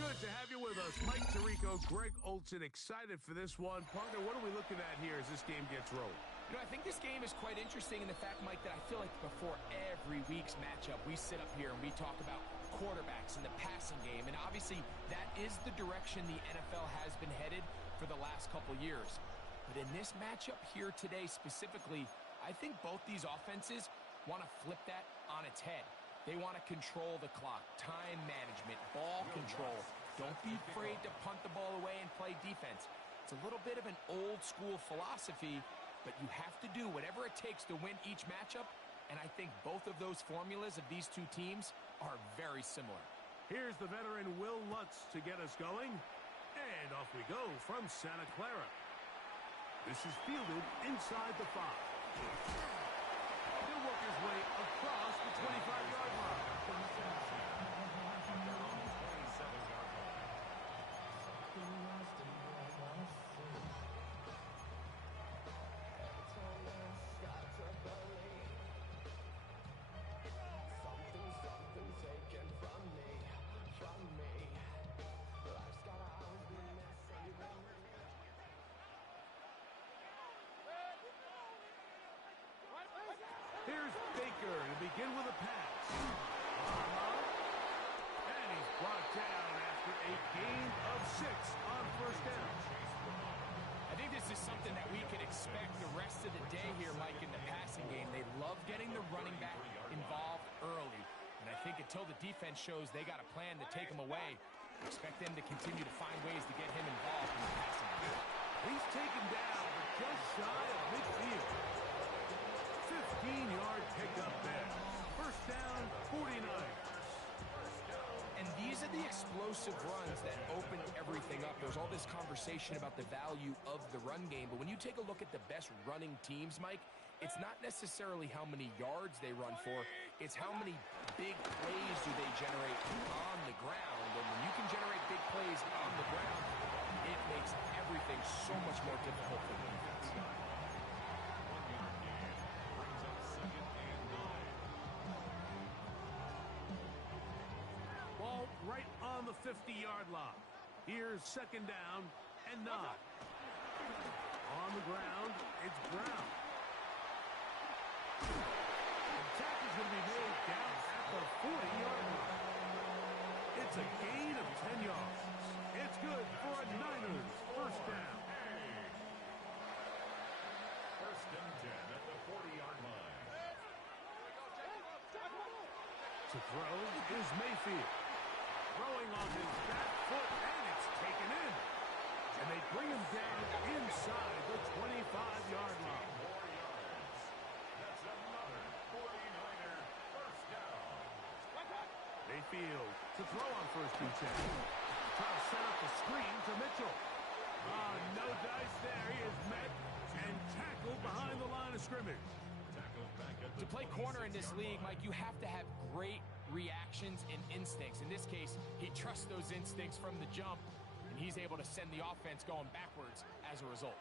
Good to have you with us. Mike Tirico, Greg Olson, excited for this one. Partner, what are we looking at here as this game gets rolling? You know, I think this game is quite interesting in the fact, Mike, that I feel like before every week's matchup, we sit up here and we talk about quarterbacks and the passing game. And obviously, that is the direction the NFL has been headed for the last couple years. But in this matchup here today specifically, I think both these offenses want to flip that on its head. They want to control the clock, time management, ball control. Don't be afraid to punt the ball away and play defense. It's a little bit of an old school philosophy, but you have to do whatever it takes to win each matchup, and I think both of those formulas of these two teams are very similar. Here's the veteran Will Lutz to get us going, and off we go from Santa Clara. This is fielded inside the 5. He'll work his way across the 25-yard line. Something taken from me. Life's gotta always be messy. Here's Baker to begin with a pass. And he's brought down after a gain of 6 on first down. I think this is something that we can expect the rest of the day here, Mike, in the passing game. They love getting the running back involved early. And I think until the defense shows they got a plan to take him away, expect them to continue to find ways to get him involved in the passing game. He's taken down, but just shy of midfield. 15-yard pickup there. First down, 49. And these are the explosive runs that open everything up. There's all this conversation about the value of the run game, but when you take a look at the best running teams, Mike, it's not necessarily how many yards they run for, it's how many big plays do they generate on the ground. And when you can generate big plays on the ground, it makes everything so much more difficult for the defense. Ball right on the 50-yard line. Here's second down and 9. On the ground, it's Brown. The tackle's going to be made down at the 40-yard line. It's a gain of 10 yards. It's good for a Niners first down. First and 10 at the 40-yard line. To throw is Mayfield. Throwing on his back foot, and it's taken in. And they bring him down inside the 25-yard line. 4 yards. That's another 49er first down. Mayfield to throw on first and 10. Trying to set up the screen to Mitchell. No dice there. He is met and tackled behind the line of scrimmage. To play corner in this league, Mike, you have to have great reactions and instincts. In this case, he trusts those instincts from the jump, and he's able to send the offense going backwards as a result.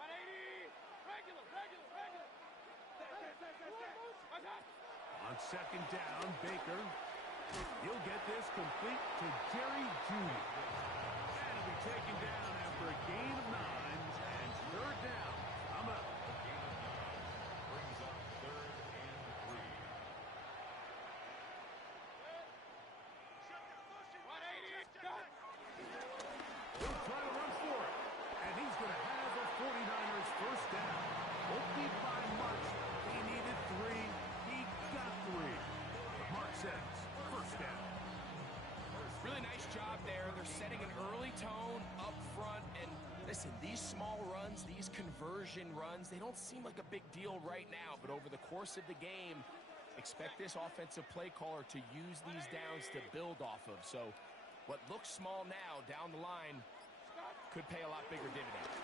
180! Regular! On second down, Baker. He'll get this complete to Jerry Jeudy. And he'll be taken down after a gain of 9. And third down. I'm up. A gain of 9 brings up 3rd and 3. 180! He'll try to run for it. And he's going to have the 49ers first down. Won't be by much. He needed 3. He got 3. The mark says first down. Really nice job there. They're setting an early tone up front. And listen, these small runs, these conversion runs, they don't seem like a big deal right now. But over the course of the game, expect this offensive play caller to use these downs to build off of. So what looks small now down the line could pay a lot bigger dividends.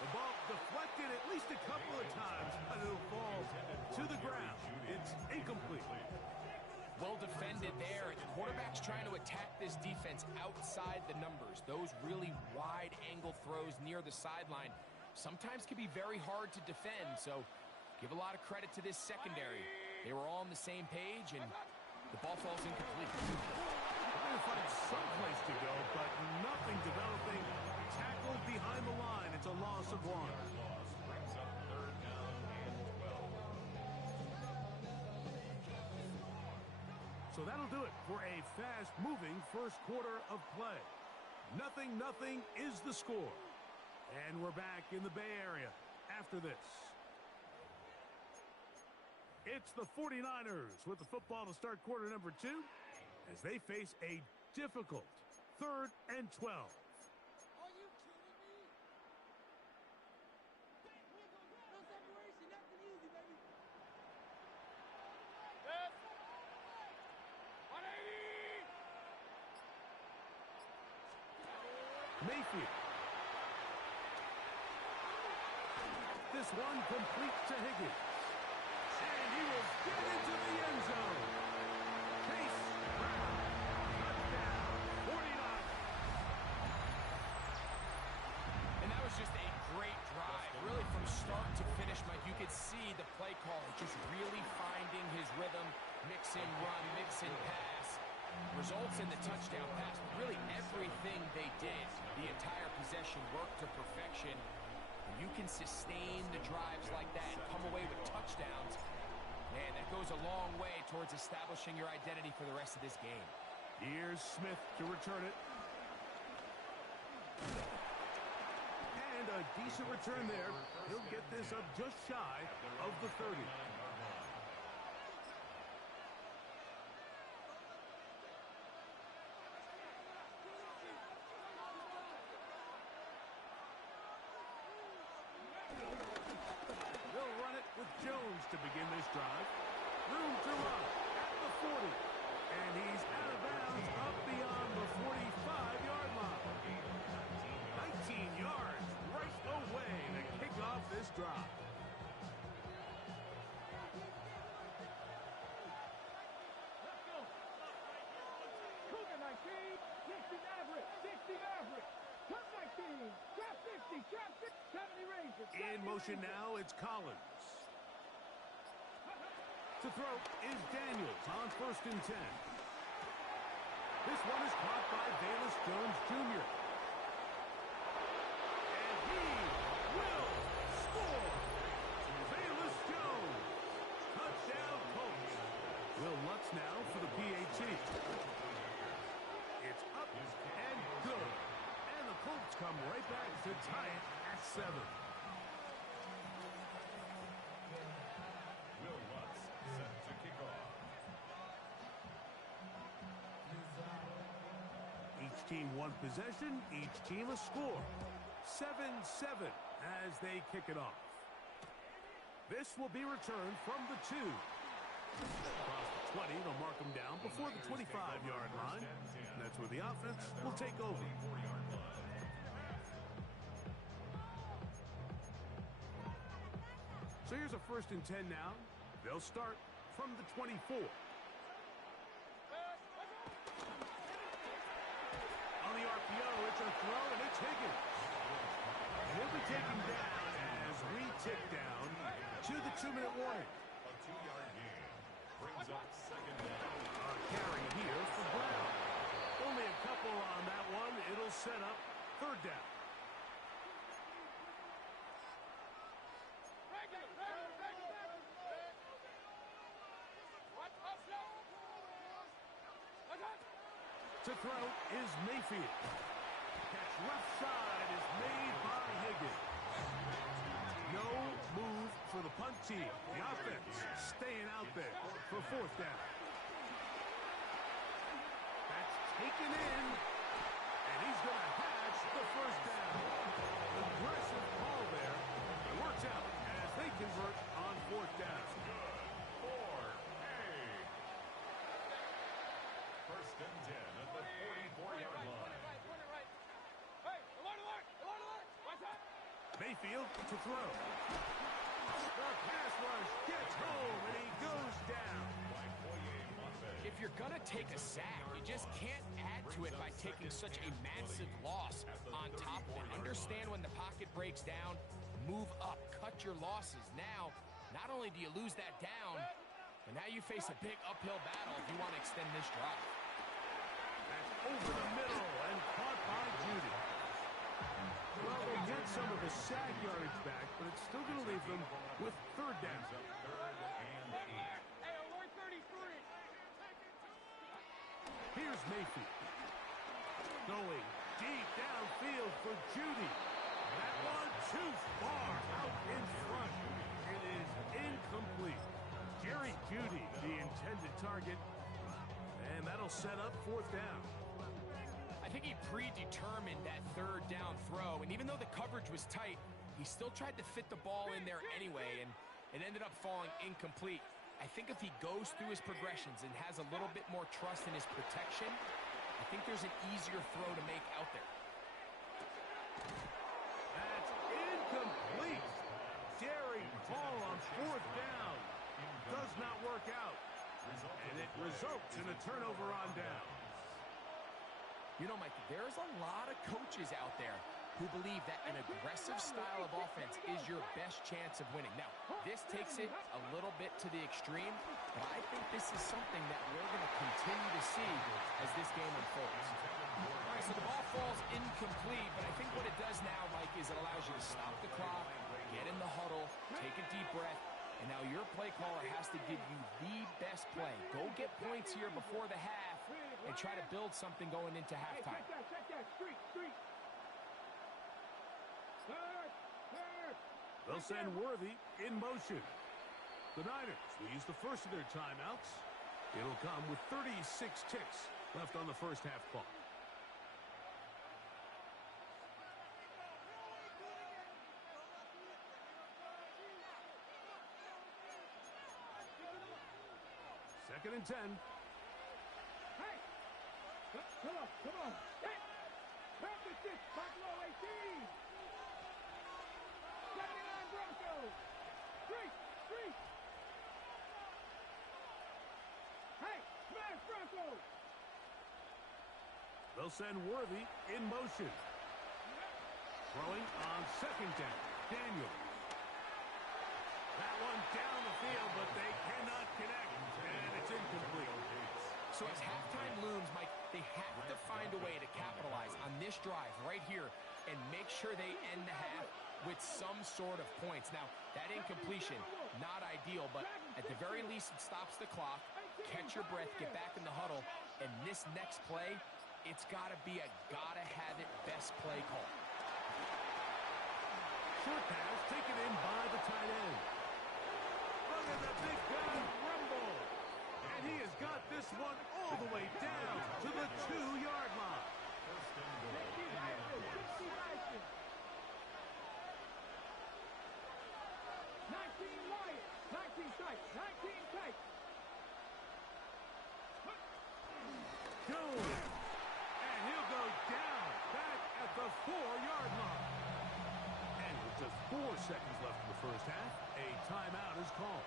The ball deflected at least a couple of times, but it'll fall to the ground. It's incomplete. Well defended there. The quarterback's trying to attack this defense outside the numbers. Those really wide angle throws near the sideline sometimes can be very hard to defend. So give a lot of credit to this secondary. They were all on the same page, and The ball falls incomplete. Trying to find some place to go, but nothing developing. Tackled behind the line. It's a loss of 1. Loss brings up third down and 12. So that'll do it for a fast-moving first quarter of play. 0-0 is the score. And we're back in the Bay Area after this. It's the 49ers with the football to start quarter number 2 as they face a difficult 3rd and 12. Are you kidding me? No separation, nothing easy, baby. Yes. 180. Mayfield. This one complete to Higgins. And he will get into the end zone. Chase Brown. Touchdown. 49. And that was just a great drive. Really from start to finish, Mike, you could see the play caller just really finding his rhythm. Mix and run, mix and pass. Results in the touchdown pass. Really everything they did, the entire possession worked to perfection. When you can sustain the drives like that and come away with touchdowns, man, that goes a long way towards establishing your identity for the rest of this game. Here's Smith to return it. And a decent return there. He'll get this up just shy of the 30. They'll run it with Jones to begin this drive. Room to run at the 40. And he's out of bounds up beyond the 45-yard line. 19 yards right away to kick off this drive. Let's go. Cougar 19, 60 Maverick, 60 Maverick. Turn 19, trap 50, trap 50, 70 Rangers. In motion now, it's Collins. To throw is Daniels on 1st and 10. This one is caught by Velus Jones Jr. And he will score. Velus Jones. Touchdown Colts. Will Lutz now for the PAT. It's up and good. And the Colts come right back to tie it at 7. Will Lutz set to kick off. Each team one possession, each team a score. 7-7 as they kick it off. This will be returned from the 2. Across the 20, they'll mark them down before the 25-yard line. And that's where the offense will take over. 4-yard line. So here's a 1st and 10 now. They'll start from the 24. On the RPO, it's a throw, and it's Higgins. And he'll be taken down as we tick down to the 2-minute warning. A 2-yard gain brings up second down. Carry here for Brown. Only a couple on that one. It'll set up 3rd down. To throw is Mayfield. Catch left side is made by Higgins. No move for the punt team. The offense staying out there for 4th down. That's taken in, and he's going to hatch the 1st down. Aggressive call there. It works out as they convert on 4th down. For a 1st and 10 at the 44-yard line. Mayfield to throw. The pass rush gets home, and he goes down. If you're going to take a sack, you just can't add to it by taking such a massive loss on top of it. Understand when the pocket breaks down, move up, cut your losses. Now, not only do you lose that down, And now you face a big uphill battle if you want to extend this drive. That's over the middle and caught by Judy. Well, they'll get some of the sack yardage back, but it's still going to leave them with third down. Here's Mayfield. Going deep downfield for Judy. That one too far out in front. It is incomplete. Jerry Judy, the intended target. And that'll set up fourth down. I think he predetermined that third down throw, and even though the coverage was tight, he still tried to fit the ball in there anyway, and it ended up falling incomplete. I think if he goes through his progressions and has a little bit more trust in his protection, I think there's an easier throw to make out there. That's incomplete. Daring call on fourth down. Does not work out. And it results in a turnover on down. You know, Mike, there's a lot of coaches out there who believe that an aggressive style of offense is your best chance of winning. Now, this takes it a little bit to the extreme, but I think this is something that we're going to continue to see as this game unfolds. All right, so the ball falls incomplete, but I think what it does now, Mike, is it allows you to stop the clock, get in the huddle, take a deep breath, and now your play caller has to give you the best play. Go get points here before the half and try to build something going into halftime. They'll send Worthy in motion. The Niners will use the first of their timeouts. It'll come with 36 ticks left on the first half clock. Second and 10. Hey! Come on. Hey! Practice this, Buffalo 18! 79 Broncos! Street! Hey! Smash Broncos! They'll send Worthy in motion. Throwing on second down. Daniel. That one down the field, but they cannot connect. And it's incomplete. So as halftime looms, Mike, they have to find a way to capitalize on this drive right here and make sure they end the half with some sort of points. Now, that incompletion, not ideal, but at the very least it stops the clock. Catch your breath, get back in the huddle, and this next play, it's got to be a gotta-have-it best play call. Short pass taken in by the tight end. Look at the big guy rumble. And he has got this one all the way down to the 2-yard line. 19 Lions, 19 tight, 19 tight. Jones. And he'll go down back at the 4-yard line. And with just 4 seconds left in the first half, a timeout is called.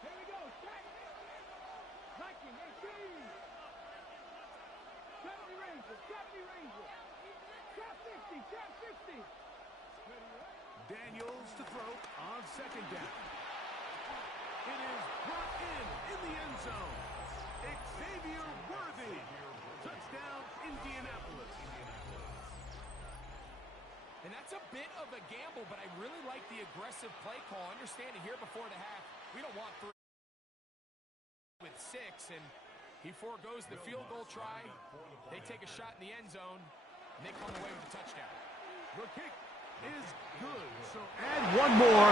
Here we go, set. 19, 18. 70 Rangers. Trap 60. Daniels to throw on second down. It is brought in the end zone. Xavier Worthy. Touchdown, Indianapolis. And that's a bit of a gamble, but I really like the aggressive play call. Understanding here before the half, we don't want 3 with 6, and he forgoes the field goal try. They take a shot in the end zone, and they come away with a touchdown. The kick is good. So add one more.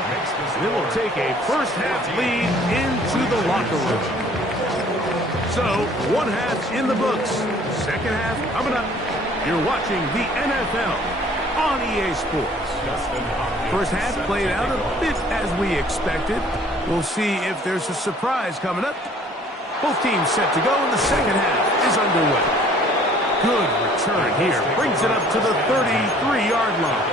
They will take a first half lead into the locker room. So, one half in the books. Second half coming up. You're watching the NFL on EA Sports. First half played out a bit as we expected. We'll see if there's a surprise coming up. Both teams set to go, and the second half is underway. Good return here. Brings it up to the 33-yard line.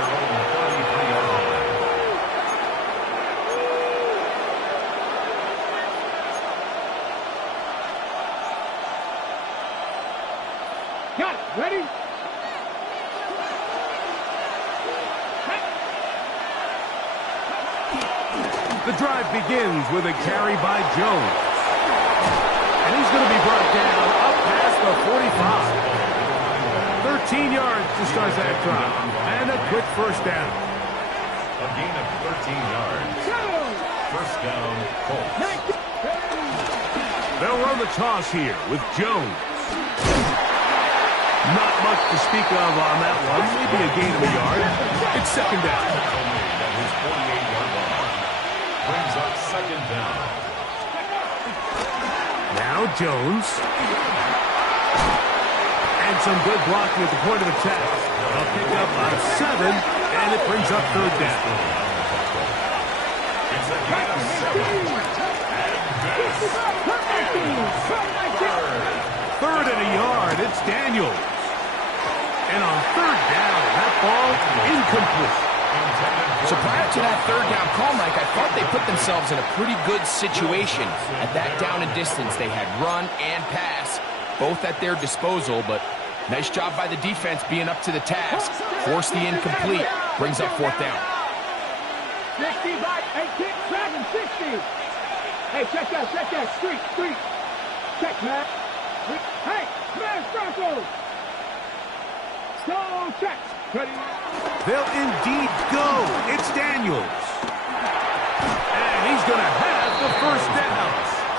Got it. Ready? The drive begins with a carry by Jones. yards to start that drive. And a quick first down. A gain of 13 yards. First down, Colts. They'll run the toss here with Jones. Not much to speak of on that one. Maybe a gain of a yard. It's second down. At his 48-yard line. Brings up second down. Now Jones. And some good blocking at the point of attack. They'll pick up on 7, and it brings up third down. It's a gain of 7. Third and a yard. It's Daniels. And on third down, that ball incomplete. So prior to that third down call, Mike, I thought they put themselves in a pretty good situation. At that down and distance, they had run and pass, both at their disposal, but nice job by the defense being up to the task. Force the incomplete, brings up fourth down. 60 by 18, Dragon 60. Hey, check that, street. Check, man. Hey, smash Broncos. Go, check. Ready. They'll indeed go. It's Daniels. And he's going to have the first down.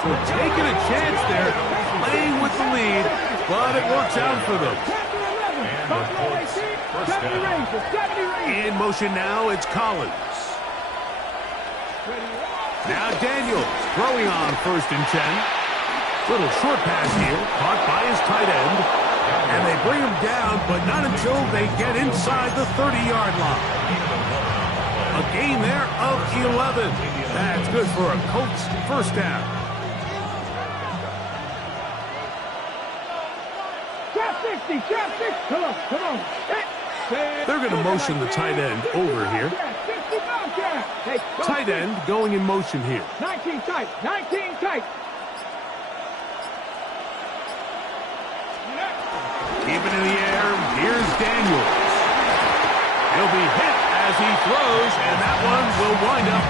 So taking a chance there, playing with the lead, but it works out for them. In motion now, it's Collins. Now Daniels throwing on first and 10. Little short pass here, caught by his tight end. And they bring him down, but not until they get inside the 30-yard line. A gain there of 11. That's good for a Colts first down. Drop 60. Come on. They're going to motion the tight end over here. Tight end going in motion here. 19 tight. Keep it in the air. Here's Daniels. He'll be hit as he throws, and that one will wind up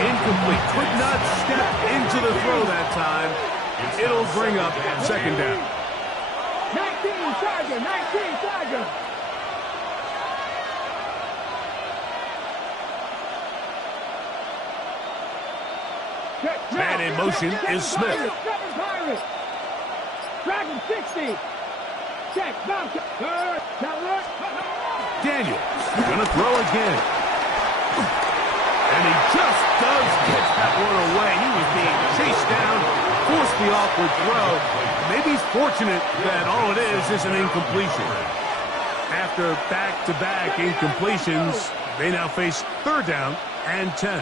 incomplete. Could not step into the throw that time. It'll bring up second down. 19 Tiger. Man in motion is Smith. Dragon 60. Check. Daniels gonna throw again. And he just does catch that one away. He was being chased down, forced the awkward throw. Maybe he's fortunate that all it is an incompletion. After back-to-back incompletions, they now face third down and 10.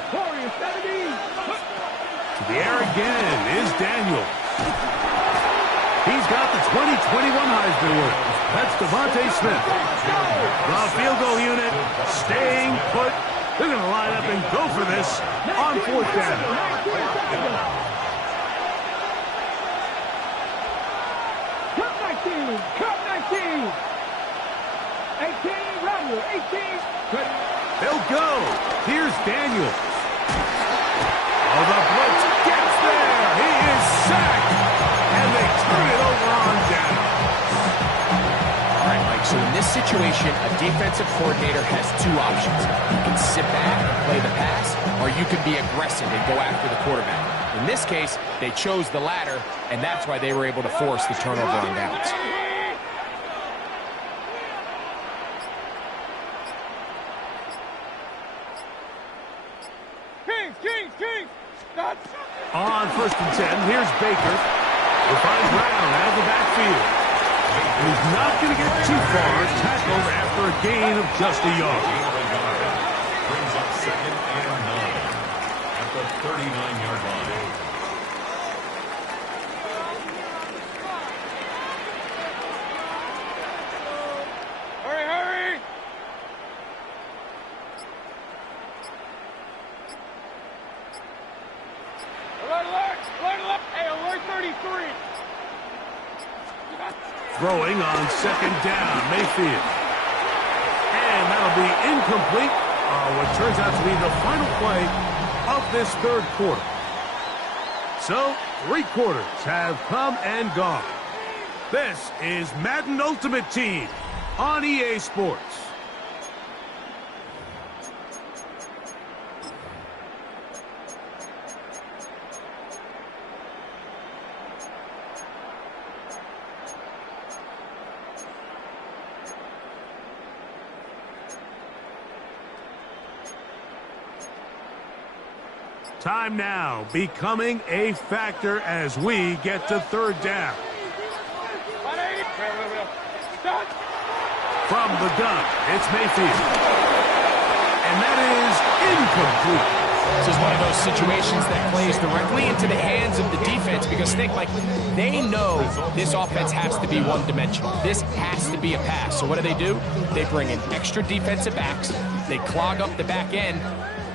To the air again is Daniels. He's got the 2021 Heisman winner. That's Devontae Smith. The field goal unit staying put. They're going to line up and go for this on fourth down. Cup 19. 18, Rodney, 18. They'll go. Here's Daniels. Oh, the blitz gets there. He is sacked. And they turn it over on down. All right, Mike, so in this situation, a defensive coordinator has two options. You can sit back and play the pass, or you can be aggressive and go after the quarterback. In this case, they chose the latter, and that's why they were able to force the turnover on downs. Kings. On first and 10, here's Baker. He'll find Brown out of the backfield. He's not going to get too far. Tackled after a gain of just a yard. Brings up second and 9 at the 39-yard line. Hurry! Alert! Hey, alert 33! Throwing on second down, Mayfield. And that'll be incomplete. What turns out to be the final play of this third quarter. So, 3 quarters have come and gone. This is Madden Ultimate Team. on EA Sports. Time now becoming a factor as we get to third down. From the gun, it's Mayfield. And that is incomplete. This is one of those situations that plays directly into the hands of the defense because think, like, they know this offense has to be one-dimensional. This has to be a pass. So what do? They bring in extra defensive backs. They clog up the back end.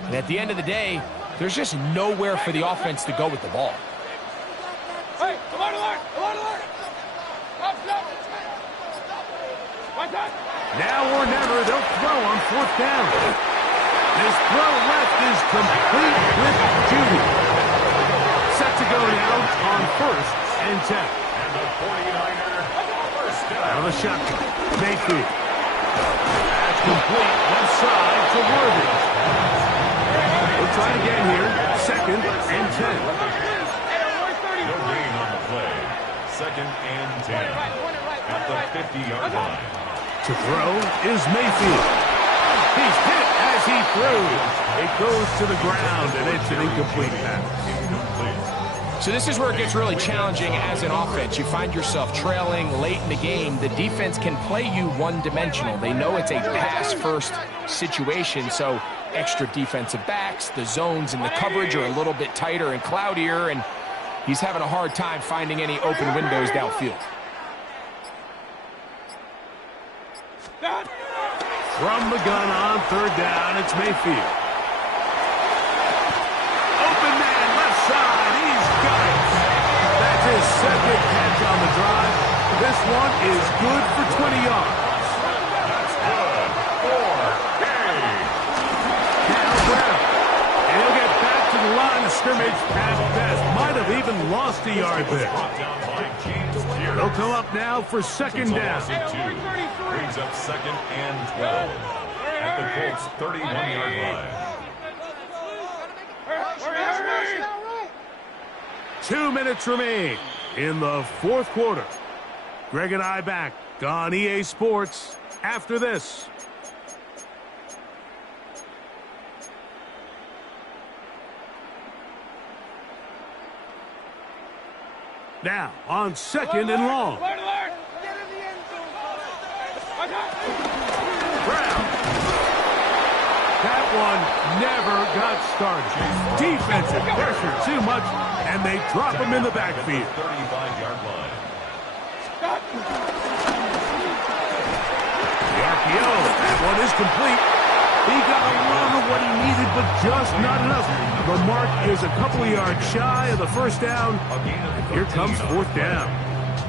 And at the end of the day, there's just nowhere for the offense to go with the ball. Hey, come on, alert! Come on, alert! Stop! What's that? Now or never, they'll throw on fourth down. This throw left is complete with Judy. Set to go now on 1st and 10. And the 49er first down. Out of the shotgun, Mayfield. That's complete left side to Worthy. We'll try again here. 2nd and 10. No gain on the play. 2nd and 10. At the 50-yard line. To throw is Mayfield. He's hit as he throws. It goes to the ground, and it's an incomplete pass. So this is where it gets really challenging as an offense. You find yourself trailing late in the game. The defense can play you one-dimensional. They know it's a pass-first situation, so extra defensive backs, the zones and the coverage are a little bit tighter and cloudier, and he's having a hard time finding any open windows downfield. From the gun on 3rd down, it's Mayfield. Open man, left side, he's got it. That's his 2nd catch on the drive. This one is good for 20 yards. That's good for Hayes. Now Brown. And he'll get back to the line of scrimmage past Best. Might have even lost a yard there. Brought down by James Pierce. They'll come up now for 2nd down. Brings up 2nd and 12 at the Colts 31-yard line. 2 minutes remain in the 4th quarter. Greg and I back on EA Sports after this. Now on 2nd and long. Brown. That one never got started. Defensive pressure too much, and they drop him in the backfield. 35-yard line. The RPO, that one is complete. He got a lot of what he needed, but just not enough. The mark is a couple of yards shy of the 1st down. Here comes 4th down.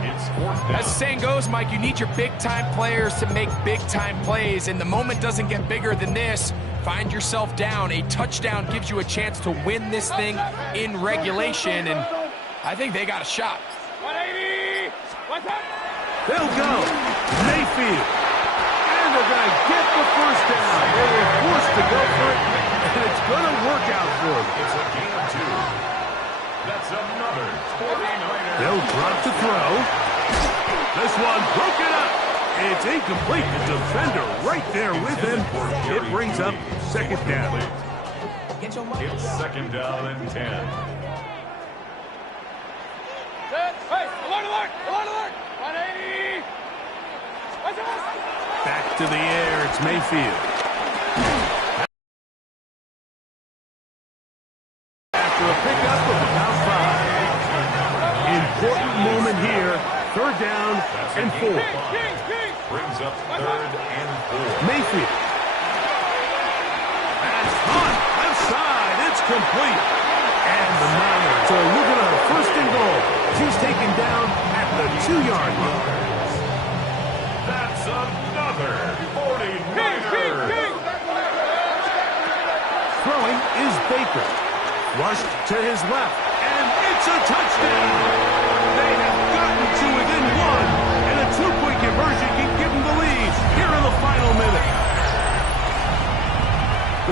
It's 4th down. As the saying goes, Mike, you need your big-time players to make big-time plays, and the moment doesn't get bigger than this. Find yourself down. A touchdown gives you a chance to win this thing in regulation, and I think they got a shot. 180! What's that? They'll go. Mayfield. And they're going to get the 1st down. They were forced to go for it, and it's going to work out for them. It's a gain of 2. That's another 49er. They'll drop to throw. This one broken up. It's incomplete. The defender right there with him. It brings up 2nd down. It's 2nd down and 10. Hey, alert! 180! What's that? Back to the air. It's Mayfield. After a pickup of about 5. Important moment here. 3rd down and 4. Brings up 3rd and 4. Mayfield. That's hot. Left side. It's complete. And the Niners are looking at a 1st and goal. He's taken down at the 2-yard line. That's another 49er. Throwing is Baker. Rushed to his left. And it's a touchdown. They have gotten to within 1. And a 2-point conversion can give them the lead.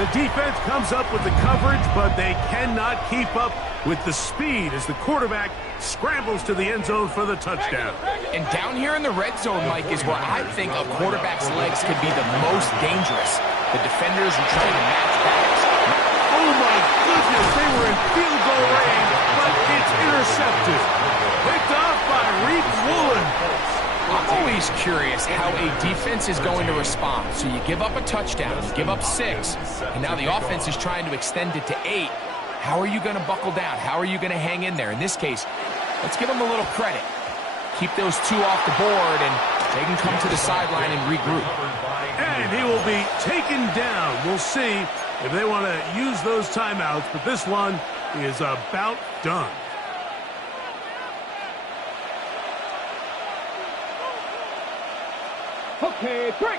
The defense comes up with the coverage, but they cannot keep up with the speed as the quarterback scrambles to the end zone for the touchdown. And down here in the red zone, Mike, is where I think a quarterback's legs could be the most dangerous. The defenders are trying to match backs. Oh, my goodness, they were in field goal range, but it's intercepted. Picked off by Reed Woolen. I'm always curious how a defense is going to respond. So you give up a touchdown, you give up 6, and now the offense is trying to extend it to 8. How are you going to buckle down? How are you going to hang in there? In this case, let's give them a little credit. Keep those 2 off the board, and they can come to the sideline and regroup. And he will be taken down. We'll see if they want to use those timeouts, but this one is about done. Okay, break.